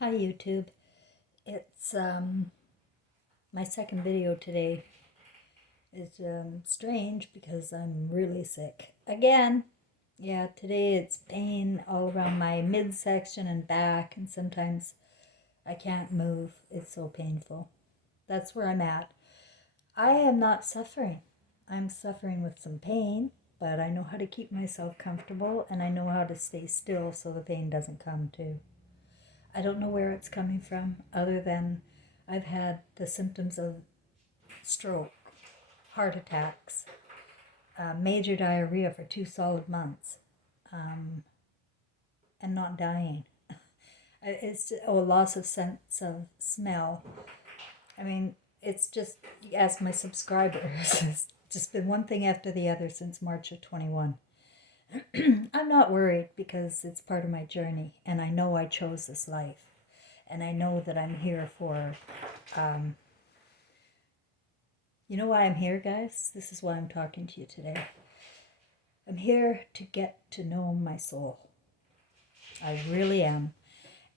Hi YouTube. It's my second video today. It's strange because I'm really sick. Again. Yeah, today it's pain all around my midsection and back, and sometimes I can't move. It's so painful. That's where I'm at. I am not suffering. I'm suffering with some pain, but I know how to keep myself comfortable and I know how to stay still so the pain doesn't come too. I don't know where it's coming from, other than I've had the symptoms of stroke, heart attacks, major diarrhea for 2 solid months, um, and not dying. It's a loss of sense of smell. I mean, it's just, you ask my subscribers, it's just been one thing after the other since March of 21. I'm not worried because it's part of my journey, and I know I chose this life, and I know that I'm here for um, you know why I'm here, guys? This is why I'm talking to you today. I'm here to get to know my soul. I really am.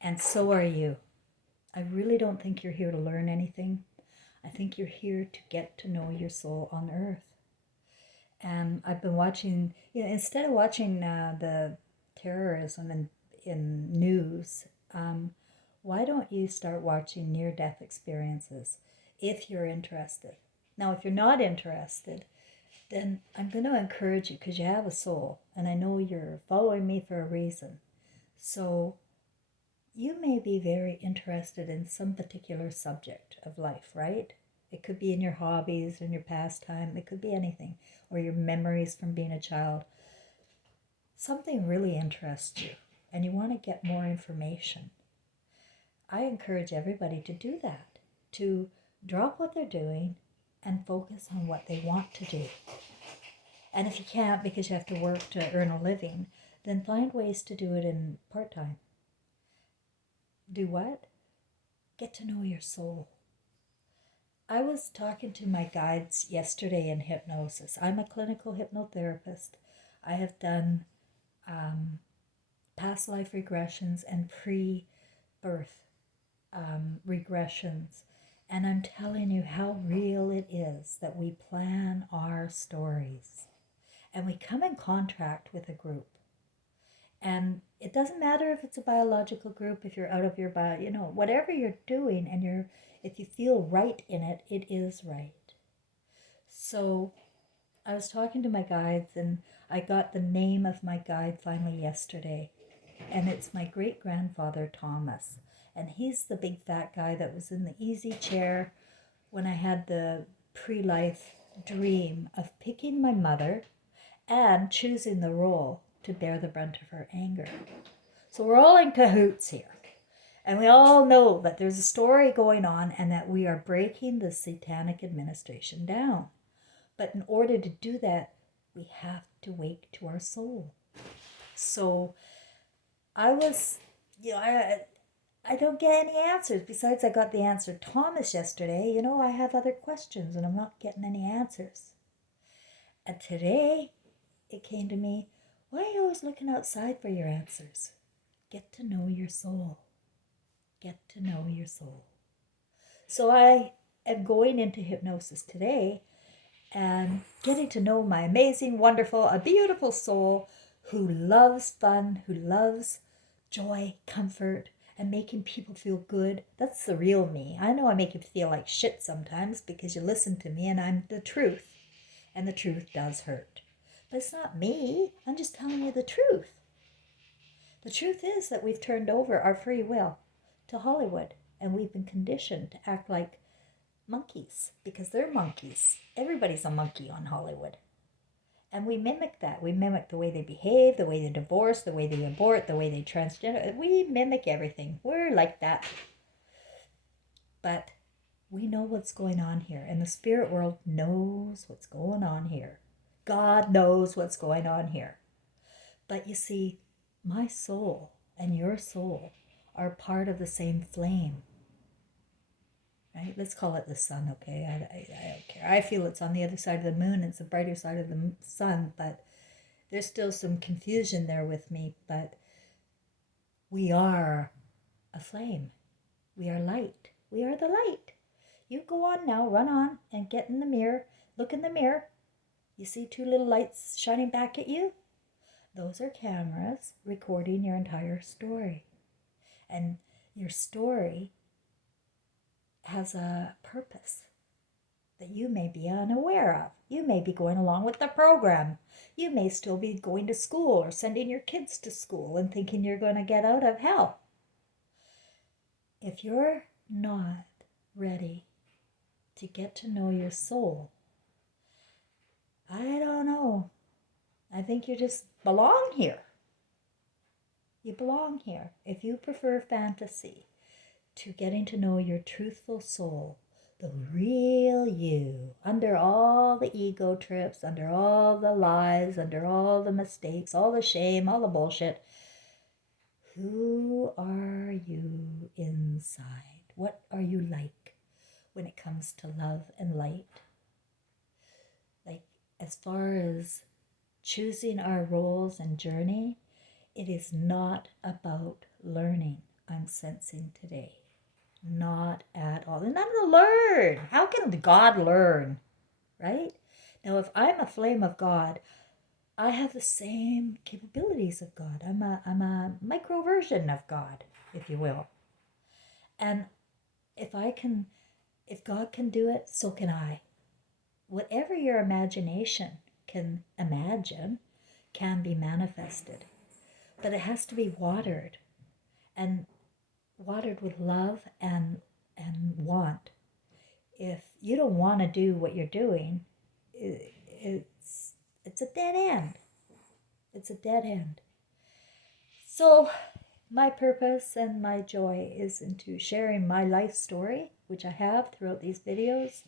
And so are you. I really don't think you're here to learn anything. I think you're here to get to know your soul on earth. And I've been watching, instead of watching the terrorism in news, why don't you start watching near death experiences if you're interested? Now, if you're not interested, then I'm going to encourage you because you have a soul and I know you're following me for a reason. So you may be very interested in some particular subject of life, right? It could be in your hobbies, in your pastime, it could be anything, or your memories from being a child. Something really interests you and you want to get more information. I encourage everybody to do that, to drop what they're doing and focus on what they want to do. And if you can't because you have to work to earn a living, then find ways to do it in part-time. Do what? Get to know your soul. I was talking to my guides yesterday in hypnosis. I'm a clinical hypnotherapist. I have done past life regressions and pre-birth regressions. And I'm telling you how real it is that we plan our stories. And we come in contact with a group. And it doesn't matter if it's a biological group, if you're out of your body, whatever you're doing and if you feel right in it, it is right. So I was talking to my guides and I got the name of my guide finally yesterday. And it's my great grandfather, Thomas. And he's the big fat guy that was in the easy chair when I had the pre-life dream of picking my mother and choosing the role to bear the brunt of her anger. So we're all in cahoots here. And we all know that there's a story going on and that we are breaking the satanic administration down. But in order to do that, we have to wake to our soul. So I was, I don't get any answers. Besides, I got the answer Thomas yesterday. I have other questions and I'm not getting any answers. And today, it came to me, why are you always looking outside for your answers? Get to know your soul. Get to know your soul. So I am going into hypnosis today and getting to know my amazing, wonderful, a beautiful soul who loves fun, who loves joy, comfort, and making people feel good. That's the real me. I know I make you feel like shit sometimes because you listen to me and I'm the truth. And the truth does hurt. But it's not me. I'm just telling you the truth. The truth is that we've turned over our free will to Hollywood and we've been conditioned to act like monkeys because they're monkeys. Everybody's a monkey on Hollywood. And we mimic that. We mimic the way they behave, the way they divorce, the way they abort, the way they transgender. We mimic everything. We're like that. But we know what's going on here. And the spirit world knows what's going on here. God knows what's going on here. But you see, my soul and your soul are part of the same flame. Right? Let's call it the sun, okay? I don't care. I feel it's on the other side of the moon. It's the brighter side of the sun, but there's still some confusion there with me. But we are a flame. We are light. We are the light. You go on now, run on and get in the mirror. Look in the mirror. You see two little lights shining back at you? Those are cameras recording your entire story. And your story has a purpose that you may be unaware of. You may be going along with the program. You may still be going to school or sending your kids to school and thinking you're going to get out of hell. If you're not ready to get to know your soul, I don't know. I think you just belong here. You belong here. If you prefer fantasy to getting to know your truthful soul, the real you, under all the ego trips, under all the lies, under all the mistakes, all the shame, all the bullshit, who are you inside? What are you like when it comes to love and light? Like, as far as choosing our roles and journey, it is not about learning, I'm sensing today. Not at all. They're not going to learn. How can God learn? Right? Now, if I'm a flame of God, I have the same capabilities of God. I'm a micro version of God, if you will. And if God can do it, so can I. Whatever your imagination can imagine can be manifested. But it has to be watered. And watered with love and want. If you don't want to do what you're doing, it's a dead end. It's a dead end. So my purpose and my joy is into sharing my life story, which I have throughout these videos.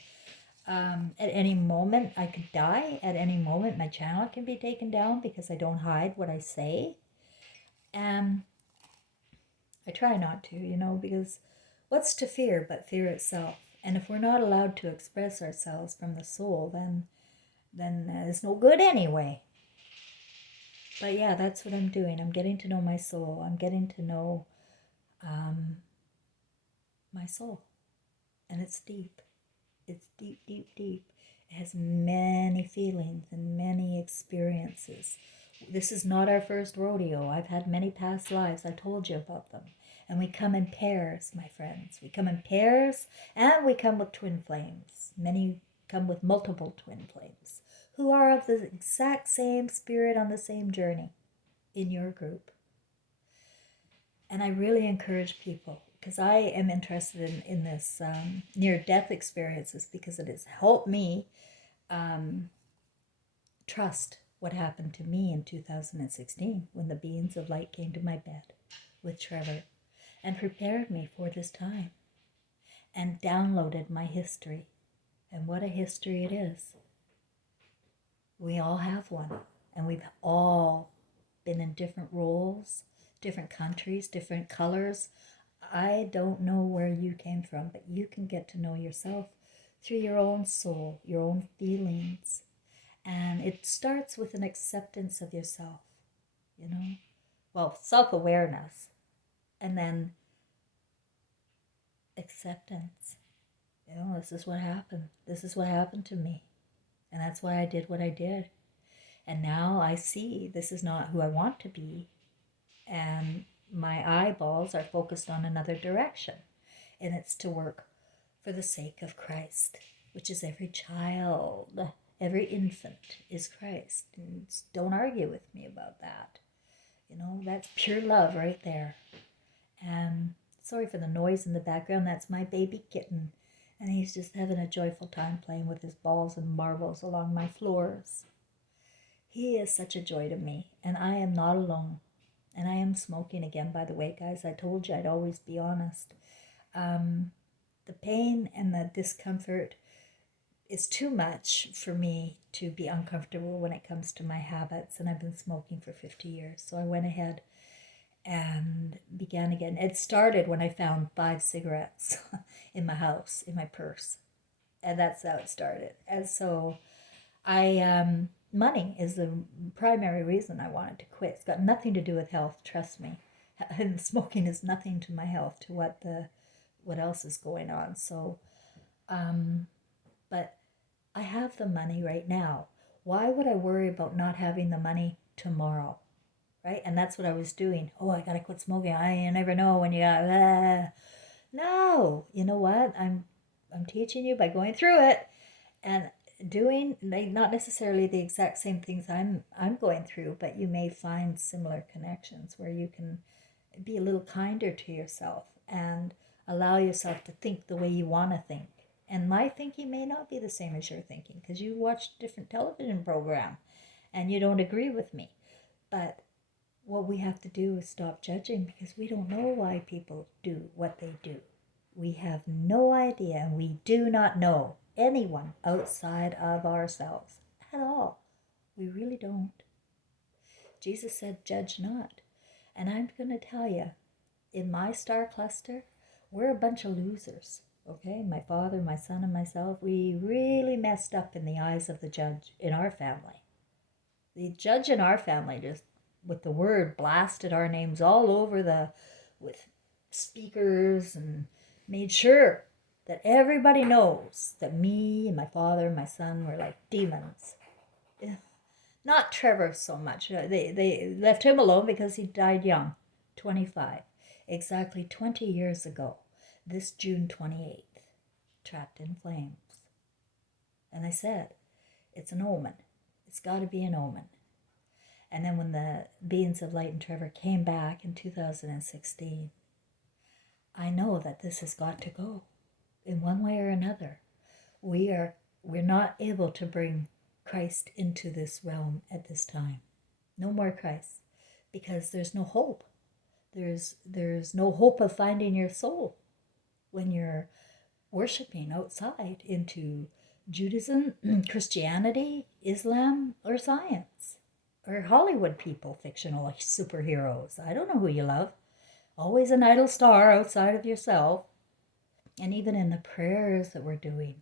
At any moment I could die. At any moment my channel can be taken down because I don't hide what I say. And I try not to, because what's to fear but fear itself? And if we're not allowed to express ourselves from the soul, then it's no good anyway. But yeah, that's what I'm doing. I'm getting to know my soul. I'm getting to know my soul. And it's deep. It's deep, deep, deep. It has many feelings and many experiences. This is not our first rodeo. I've had many past lives. I told you about them. And we come in pairs, my friends. We come in pairs, and we come with twin flames. Many come with multiple twin flames who are of the exact same spirit on the same journey in your group. And I really encourage people, because I am interested in this near-death experiences, because it has helped me trust what happened to me in 2016 when the beings of light came to my bed with Trevor and prepared me for this time and downloaded my history. And what a history it is. We all have one, and we've all been in different roles, different countries, different colors. I don't know where you came from, but you can get to know yourself through your own soul, your own feelings. And it starts with an acceptance of yourself, self-awareness, and then acceptance. This is what happened. This is what happened to me. And that's why I did what I did. And now I see this is not who I want to be. And my eyeballs are focused on another direction. And it's to work for the sake of Christ, which is every child, every infant is Christ. And don't argue with me about that. That's pure love right there. And sorry for the noise in the background. That's my baby kitten. And he's just having a joyful time playing with his balls and marbles along my floors. He is such a joy to me, and I am not alone. And I am smoking again, by the way, guys. I told you I'd always be honest. The pain and the discomfort is too much for me to be uncomfortable when it comes to my habits, and I've been smoking for 50 years. So I went ahead and began again. It started when I found 5 cigarettes in my house, in my purse. And that's how it started. And so money is the primary reason I wanted to quit. It's got nothing to do with health, trust me. And smoking is nothing to my health, to what else is going on. So, but I have the money right now. Why would I worry about not having the money tomorrow? Right? And that's what I was doing. Oh, I gotta quit smoking. I never know when you got. No, you know what? I'm teaching you by going through it and doing not necessarily the exact same things I'm going through, but you may find similar connections where you can be a little kinder to yourself and allow yourself to think the way you want to think. And my thinking may not be the same as your thinking because you watched a different television program and you don't agree with me. But what we have to do is stop judging because we don't know why people do what they do. We have no idea, and we do not know anyone outside of ourselves at all. We really don't. Jesus said, judge not. And I'm going to tell you, in my star cluster, we're a bunch of losers. Okay, my father, my son, and myself, we really messed up in the eyes of the judge in our family. The judge in our family just, with the word, blasted our names all over with speakers and made sure that everybody knows that me and my father and my son were like demons. Not Trevor so much. They left him alone because he died young, 25. Exactly 20 years ago, this June 28th, trapped in flames. And I said, it's an omen. It's got to be an omen. And then when the Beings of Light and Trevor came back in 2016, I know that this has got to go in one way or another. We're not able to bring Christ into this realm at this time. No more Christ, because there's no hope. There's no hope of finding your soul when you're worshiping outside into Judaism, Christianity, Islam, or science, or Hollywood people, fictional superheroes. I don't know who you love. Always an idle star outside of yourself. And even in the prayers that we're doing,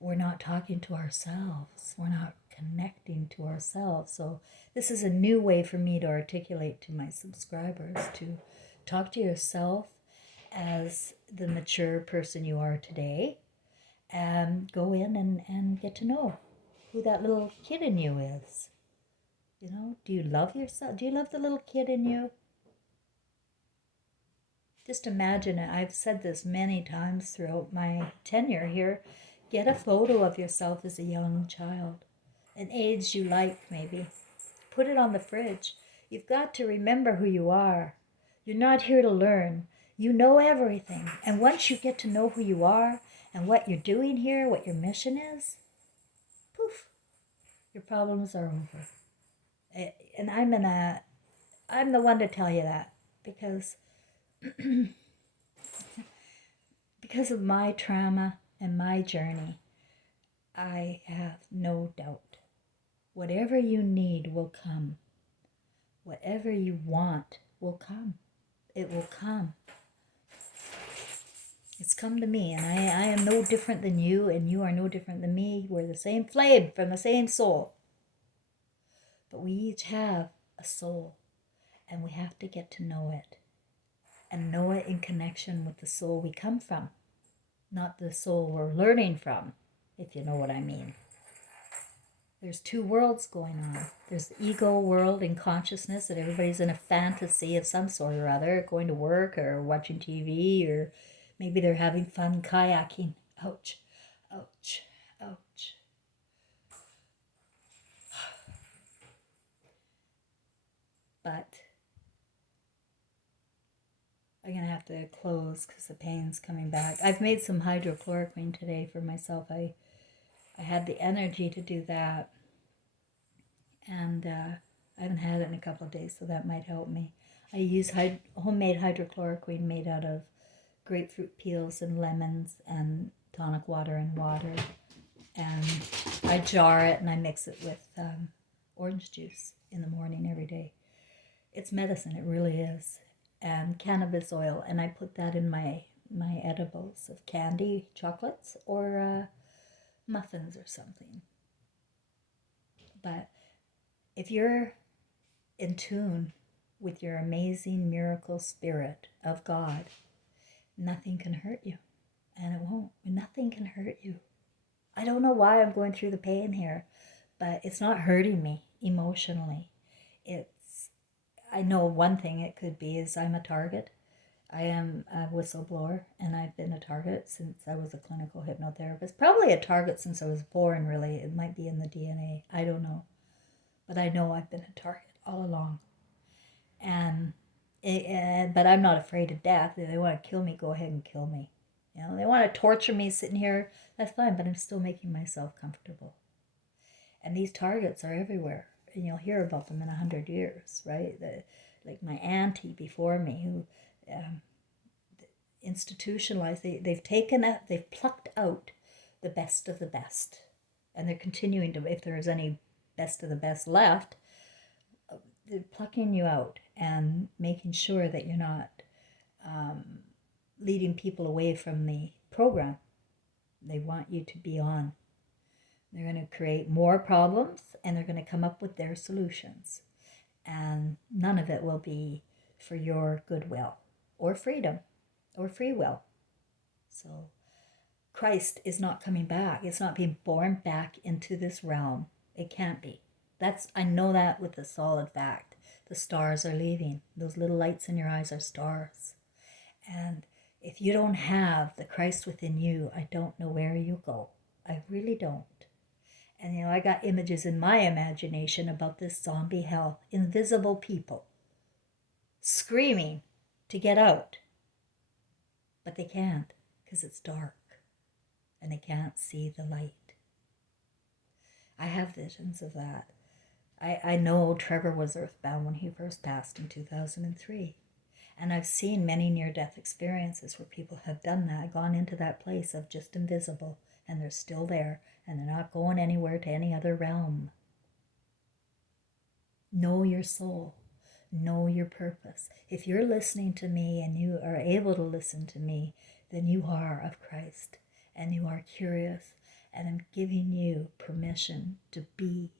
we're not talking to ourselves. We're not connecting to ourselves. So this is a new way for me to articulate to my subscribers to talk to yourself as the mature person you are today, and go in and get to know who that little kid in you is. You know, do you love yourself? Do you love the little kid in you? Just imagine it. I've said this many times throughout my tenure here. Get a photo of yourself as a young child, an age you like maybe. Put it on the fridge. You've got to remember who you are. You're not here to learn. You know everything. And once you get to know who you are and what you're doing here, what your mission is, poof, your problems are over. And I'm the one to tell you that because because of my trauma and my journey, I have no doubt. Whatever you need will come. Whatever you want will come. It will come. It's come to me, and I am no different than you, and you are no different than me. We're the same flame from the same soul. But we each have a soul, and we have to get to know it. And know it in connection with the soul we come from, not the soul we're learning from, if you know what I mean. There's two worlds going on. There's the ego world in consciousness that everybody's in a fantasy of some sort or other, going to work or watching TV, or maybe they're having fun kayaking. Ouch, ouch, ouch. But I'm going to have to close because the pain's coming back. I've made some hydrochloroquine today for myself. I had the energy to do that. And I haven't had it in a couple of days, so that might help me. I use homemade hydrochloroquine made out of grapefruit peels and lemons and tonic water and water. And I jar it and I mix it with orange juice in the morning every day. It's medicine, it really is. And cannabis oil, and I put that in my edibles of candy, chocolates, or muffins or something. But if you're in tune with your amazing miracle spirit of God, nothing can hurt you. And it won't. Nothing can hurt you. I don't know why I'm going through the pain here, but it's not hurting me emotionally. I know one thing it could be is I'm a target. I am a whistleblower, and I've been a target since I was a clinical hypnotherapist. Probably a target since I was born, really. It might be in the DNA. I don't know. But I know I've been a target all along. But I'm not afraid of death. If they want to kill me, go ahead and kill me. They want to torture me sitting here, that's fine, but I'm still making myself comfortable. And these targets are everywhere. And you'll hear about them in 100 years, right? Like my auntie before me, who institutionalized, they've plucked out the best of the best. And they're continuing to, if there's any best of the best left, they're plucking you out and making sure that you're not leading people away from the program. They want you to be on. They're going to create more problems, and they're going to come up with their solutions. And none of it will be for your goodwill or freedom or free will. So Christ is not coming back. It's not being born back into this realm. It can't be. I know that with a solid fact. The stars are leaving. Those little lights in your eyes are stars. And if you don't have the Christ within you, I don't know where you go. I really don't. And I got images in my imagination about this zombie hell, invisible people screaming to get out. But they can't because it's dark and they can't see the light. I have visions of that. I know Trevor was earthbound when he first passed in 2003. And I've seen many near-death experiences where people have done that, gone into that place of just invisible, and they're still there, and they're not going anywhere to any other realm. Know your soul. Know your purpose. If you're listening to me and you are able to listen to me, then you are of Christ, and you are curious, and I'm giving you permission to be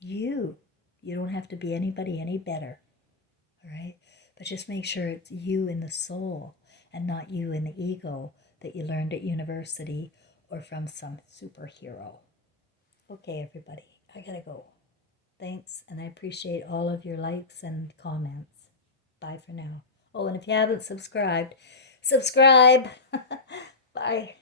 you. You don't have to be anybody any better, all right? But just make sure it's you in the soul and not you in the ego that you learned at university or from some superhero. Okay, everybody, I gotta go. Thanks, and I appreciate all of your likes and comments. Bye for now. Oh, and if you haven't subscribed, subscribe. Bye.